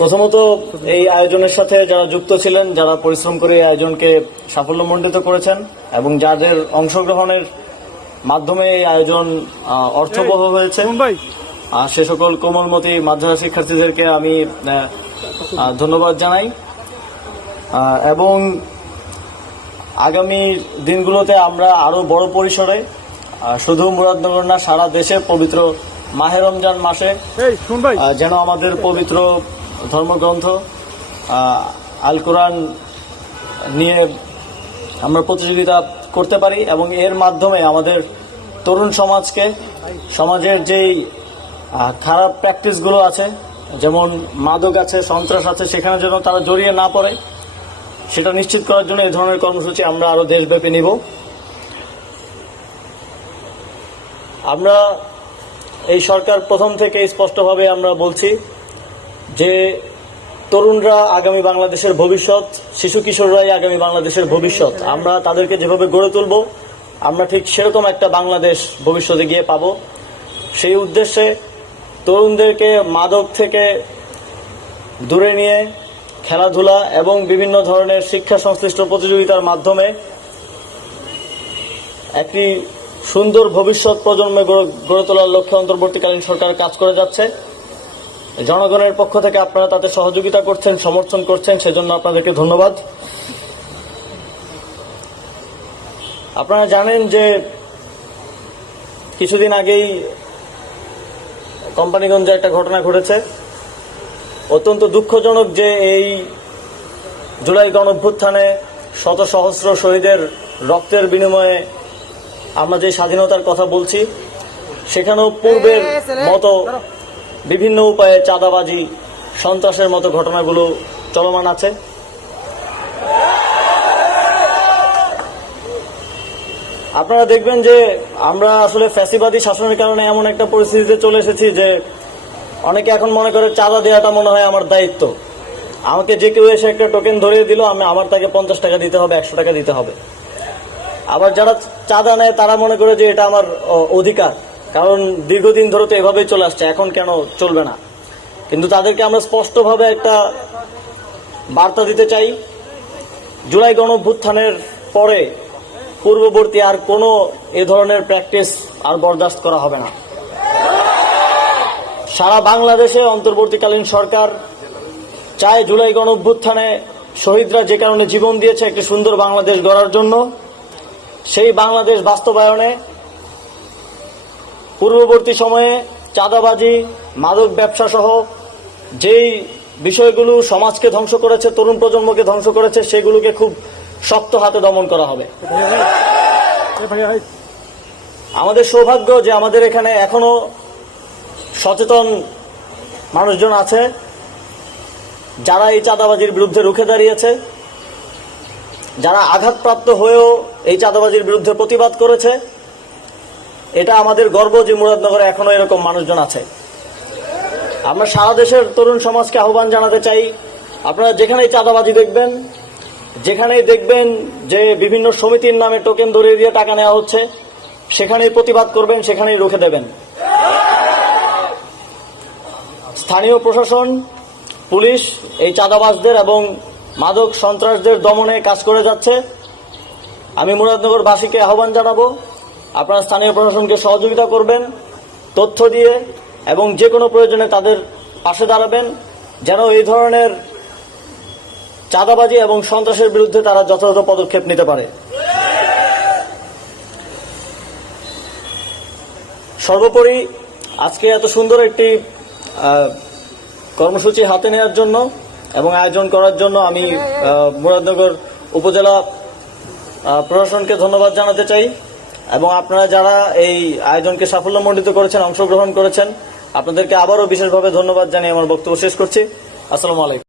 প্রথমত এই আয়োজনের সাথে যারা যুক্ত ছিলেন, যারা পরিশ্রম করে এই আয়োজনকে সাফল্যমণ্ডিত করেছেন এবং যাদের অংশগ্রহণের মাধ্যমে এই আয়োজন অর্থবহ হয়েছে, সে সকল কোমলমতি মাদ্রাসা শিক্ষার্থীদেরকে আমি ধন্যবাদ জানাই। এবং আগামী দিনগুলোতে আমরা আরো বড় পরিসরে শুধু মুরাদনগর না, সারা দেশে পবিত্র মাহে রমজান মাসে যেন আমাদের পবিত্র ধর্মগ্রন্থ আল কোরআন নিয়ে আমরা প্রতিযোগিতা করতে পারি এবং এর মাধ্যমে আমাদের তরুণ সমাজকে, সমাজের যেই খারাপ প্র্যাকটিসগুলো আছে, যেমন মাদক আছে, সন্ত্রাস আছে, সেখানে যেন তারা জড়িয়ে না পড়ে, সেটা নিশ্চিত করার জন্য এই ধরনের কর্মসূচি আমরা আরো দেশব্যাপী নিব। আমরা এই সরকার প্রথম থেকে স্পষ্টভাবে আমরা বলছি যে তরুণরা আগামী বাংলাদেশের ভবিষ্যৎ, শিশু কিশোররাই আগামী বাংলাদেশের ভবিষ্যৎ। আমরা তাদেরকে যেভাবে গড়ে তুলব, আমরা ঠিক সেরকম একটা বাংলাদেশ ভবিষ্যতে গিয়ে পাব। সেই উদ্দেশ্যে তরুণদেরকে মাদক থেকে দূরে নিয়ে খেলাধুলা এবং বিভিন্ন ধরনের শিক্ষা সংশ্লিষ্ট প্রতিযোগিতার মাধ্যমে একটি সুন্দর ভবিষ্যৎ প্রজন্মে গড়ে তোলার লক্ষ্যে অন্তর্বর্তীকালীন সরকার কাজ করে যাচ্ছে। জনগণের পক্ষ থেকে আপনারা তাতে সহযোগিতা করছেন, সমর্থন করছেন, সেজন্য আপনাদেরকে ধন্যবাদ। আপনারা জানেন যে কিছুদিন আগেই কোম্পানিগঞ্জে একটা ঘটনা ঘটেছে। অত্যন্ত দুঃখজনক যে এই জুলাই গণঅভ্যুত্থানে শত সহস্র শহীদের রক্তের বিনিময়ে আমরা যে স্বাধীনতার কথা বলছি, সেখানেও পূর্বের মতো বিভিন্ন উপায়ে চাঁদাবাজি, সন্ত্রাসের মতো ঘটনাগুলো চলমান আছে। আপনারা দেখবেন যে আমরা আসলে ফ্যাসিবাদী শাসনের কারণে এমন একটা পরিস্থিতিতে চলে এসেছি যে অনেকে এখন মনে করে চাঁদা দেওয়াটা মনে হয় আমার দায়িত্ব। আমাকে যে কেউ এসে একটা টোকেন ধরিয়ে দিল, আমার তাকে 50 টাকা দিতে হবে, 100 টাকা দিতে হবে। আবার যারা চাঁদা নেয় তারা মনে করে যে এটা আমার অধিকার, কারণ দীর্ঘদিন ধরে তো এভাবেই চলে আসছে, এখন কেন চলবে না। কিন্তু তাদেরকে আমরা স্পষ্টভাবে একটা বার্তা দিতে চাই, জুলাই গণঅভ্যুত্থানের পরে পূর্ববর্তী আর কোনো এ ধরনের প্র্যাকটিস আর বরদাস্ত করা হবে না। সারা বাংলাদেশে অন্তর্বর্তীকালীন সরকার চায় জুলাই গণঅভ্যুত্থানে শহীদরা যে কারণে জীবন দিয়েছে একটি সুন্দর বাংলাদেশ গড়ার জন্য, সেই বাংলাদেশ বাস্তবায়নে পূর্ববর্তী সময়ে চাঁদাবাজি, মাদক ব্যবসা সহ যেই বিষয়গুলো সমাজকে ধ্বংস করেছে, তরুণ প্রজন্মকে ধ্বংস করেছে, সেগুলোকে খুব শক্ত হাতে দমন করা হবে। আমাদের সৌভাগ্য যে আমাদের এখানে এখনো সচেতন মানুষজন আছে যারা এই চাঁদাবাজির বিরুদ্ধে রুখে দাঁড়িয়েছে, যারা আঘাতপ্রাপ্ত হয়েও এই চাঁদাবাজির বিরুদ্ধে প্রতিবাদ করেছে। এটা আমাদের গর্ব যে মুরাদনগরে এখনো এরকম মানুষজন আছে। আমরা সারা দেশের তরুণ সমাজকে আহ্বান জানাতে চাই, আপনারা যেখানেই চাঁদাবাজি দেখবেন, যেখানেই দেখবেন যে বিভিন্ন সমিতির নামে টোকেন ধরিয়ে দিয়ে টাকা নেওয়া হচ্ছে, সেখানেই প্রতিবাদ করবেন, সেখানেই রুখে দেবেন। স্থানীয় প্রশাসন, পুলিশ এই চাঁদাবাজদের এবং মাদক সন্ত্রাসদের দমনে কাজ করে যাচ্ছে। আমি মুরাদনগরবাসীকে আহ্বান জানাবো, আপনারা স্থানীয় প্রশাসনকে সহযোগিতা করবেন তথ্য দিয়ে, এবং যে কোনো প্রয়োজনে তাদের পাশে দাঁড়াবেন যেন এই ধরনের চাঁদাবাজি এবং সন্ত্রাসের বিরুদ্ধে তারা যথাযথ পদক্ষেপ নিতে পারে। সর্বোপরি আজকে এত সুন্দর একটি কর্মসূচি হাতে নেওয়ার জন্য এবং আয়োজন করার জন্য আমি মুরাদনগর উপজেলা প্রশাসনকে ধন্যবাদ জানাতে চাই, এবং আপনারা যারা এই আয়োজনকে সাফল্যমণ্ডিত করেছেন, অংশগ্রহণ করেছেন, আপনাদেরকে আবারও বিশেষভাবে ধন্যবাদ জানিয়ে আমার বক্তব্য শেষ করছি। আসসালামু আলাইকুম।